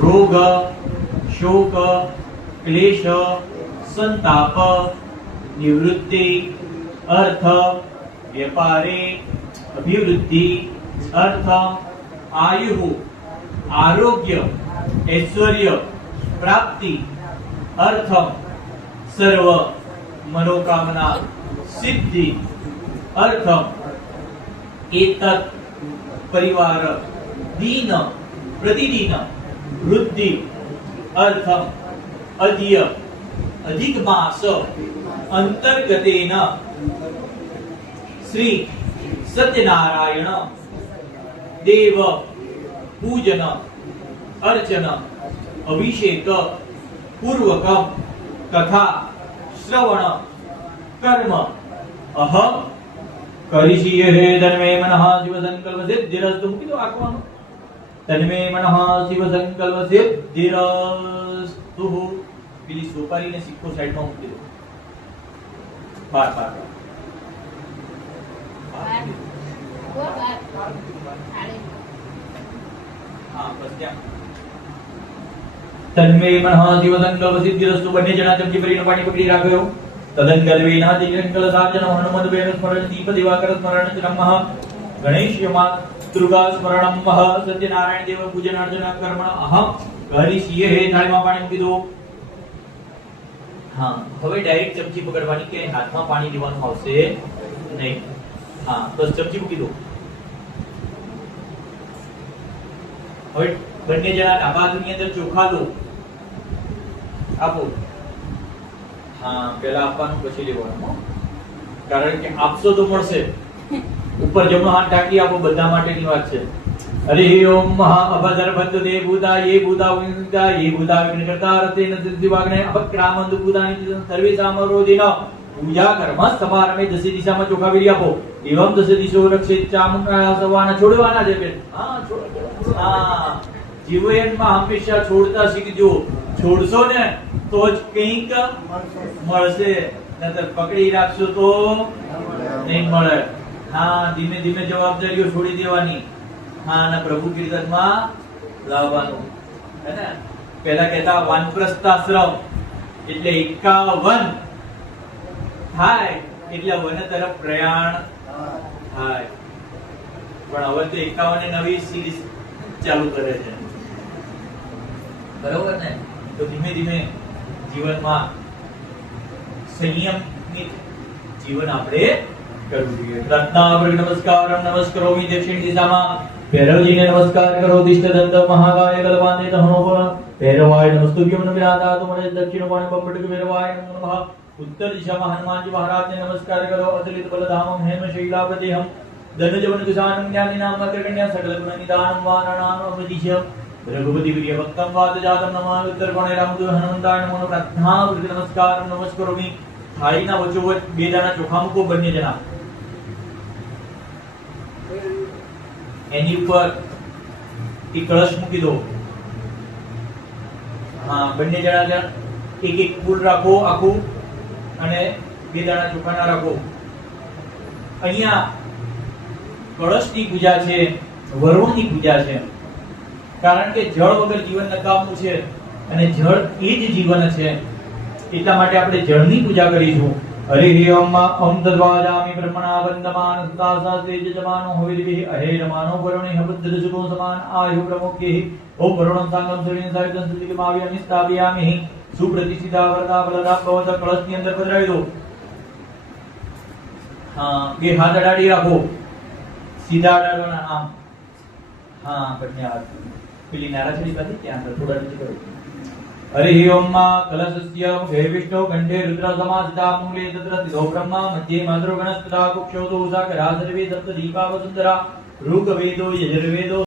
रोग शोक क्लेश संताप निवृत्ति अर्थ व्यापारे अभिवृद्धि अर्थ आयु आरोग्य ऐश्वर्य प्राप्ति अर्थ सर्व मनोकामना सिद्धि अर्थ एतत् परिवार दीन प्रतिदिन वृद्धि अर्थ अद्य अधिक मास अंतर्गतेन श्री सत्यनारायण देव पूजन अर्चन अभिषेक पूर्वकम कथा श्रवण कर्म अहम करिष्ये तन्मे मनः शिव संकल्प सिद्धिरस्तु मुकी तो आकवानो तन्मे मनः शिव संकल्प सिद्धिरस्तु પેલી સોપારીને સિક્કો સાઈડમાં મૂકી દો બાર બાર હા બસ ત્યાં તન્મે મનઃ શિવ સંકલ્પ સિદ્ધિરસ્તુ બંને જણા ચમચી ભરીને પાણી પકડી રાખ્યો તદન ગલવેના દિગંકલ સાજન હનુમદ બેન સ્મરણ દીપ દિવાકર સ્મરણ ચરમઃ ગણેશ માતૃકા સ્મરણમ મહ સત્યનારાયણ દેવ પૂજન અર્ચન કર્મ અહમ હરિષ્યે થાળીમાં પાણી મૂકી દો हाँ હવે ડાયરેક્ટ ચમચી પકડવાની કે હાથમાં પાણી લેવાનું આવશે નહીં હા બસ ચમચી મૂકી દો હવે બંને જણા ડાબા હાથની અંદર ચોખા દો આપો હા પહેલા આપવાનું પછી લેવાનું કારણ કે આપશો તો મળશે ઉપર જમણો હાથ ઢાંકી આપો બધા માટેની વાત છે हरि ओम महा अभद्र बंधु दे भूता ये भूता विनिता ये भूता विनिकर्ता रतेन सिद्धिवाग्ने अपक्रामंदु भूतानि सर्वे सामरोदिन पूजा कर्म समारंभे दसे दिशाમાં ચોખા વેરી આપો એવમ દસે દિશો રક્ષિત ચામુંડા સવાના છોડવાના છે બેન હા છોડ હા જીવનમાં હંમેશા છોડતા શીખજો છોડશો ને તો જ કંઈક મળશે નતર પકડી રાખશો તો નહીં મળે હા ધીમે ધીમે જવાબદારીઓ છોડી દેવાની हाँ ना प्रभु कीर्तन में लावવાનું है ना पहला कहता वानप्रस्थाश्रम એટલે 51 થાય એટલે વન તરફ પ્રયાણ થાય પણ હવે તો 51 ને નવી સિરીઝ ચાલુ કરે છે બરોબર ને તો ધીમે ધીમે જીવનમાં સંયમિત જીવન આપણે કરવું જોઈએ રત્નાભૃગ નમસ્કારમ નમસ્કરોમિ દક્ષિણ દિશામાં ભૈરવજીને નમસ્કાર કરો દિષ્ટ દંત મહાકાય કલ્પાંતે તહનોપણ ભૈરવાય નમસ્તુભ્યમ નમ્યાતા મને દક્ષિણ કોણે બપટક ભૈરવાય નમઃ ઉત્તર દિશામાં હનુમાનજી મહારાજને નમસ્કાર કરો અતુલિત બલધામમ હેમ શૈલાપતિહમ ધનજવન કિસાનમ જ્ઞાની નામ અગ્રગણ્ય સકલ ગુણ નિદાનમ વાનનામ અમૃતિશ્ય રઘુપતિ પ્રિય ભક્તમ વાદ જાતમ નમઃ ઉત્તર કોણે રામદૂત હનુમંતાય નમો પ્રાર્થના નમસ્કારમ નમસ્કરોમિ થાળીના વચ્ચોવચ્ચ બે દાણા ચોખા મૂકો બંને જણા એની ઉપર એક કળશ મૂકી દો હા બંને જણા એક એક ફૂલ રાખો આખું અને બે દાણા ચોખા ના રાખો અહીંયા કળશની પૂજા છે વરુણની પૂજા છે કારણ કે જળ વગર જીવન નકામું છે અને જળ એ જ જીવન છે એટલા માટે આપણે જળની પૂજા કરીશું हरि ओम ओम तद्वाजामि ब्रह्मणा वन्दमान सुदासा तेजमानो हविर्भिः अहेरमानो वरुणे हबद्रसुको समान आयु प्रमुख्यैः ओम वरुणं सांगं सूर्यं सायतं सुदिगमाव्यामि स्थापयामि सुप्रतिष्ठिता वरदा बलदा भवत कलशની અંદર પધરાવી દો હા બે હાથ અડાડી રાખો સીધા અડાડવાના આમ હા બંને હાથ પેલી નારાછડી પાસે ત્યાં અંદર થોડા નીચે કરો हरि ओम कलशस्य मुखे विष्णु कंठे रुद्र समासिता मूले तत्र तिथो ब्रह्मा मध्ये मातृगणस्तथा कुक्षोतो उषा करा सर्वे सप्त दीपा वसुंधरा ऋग्वेदो यजुर्वेदो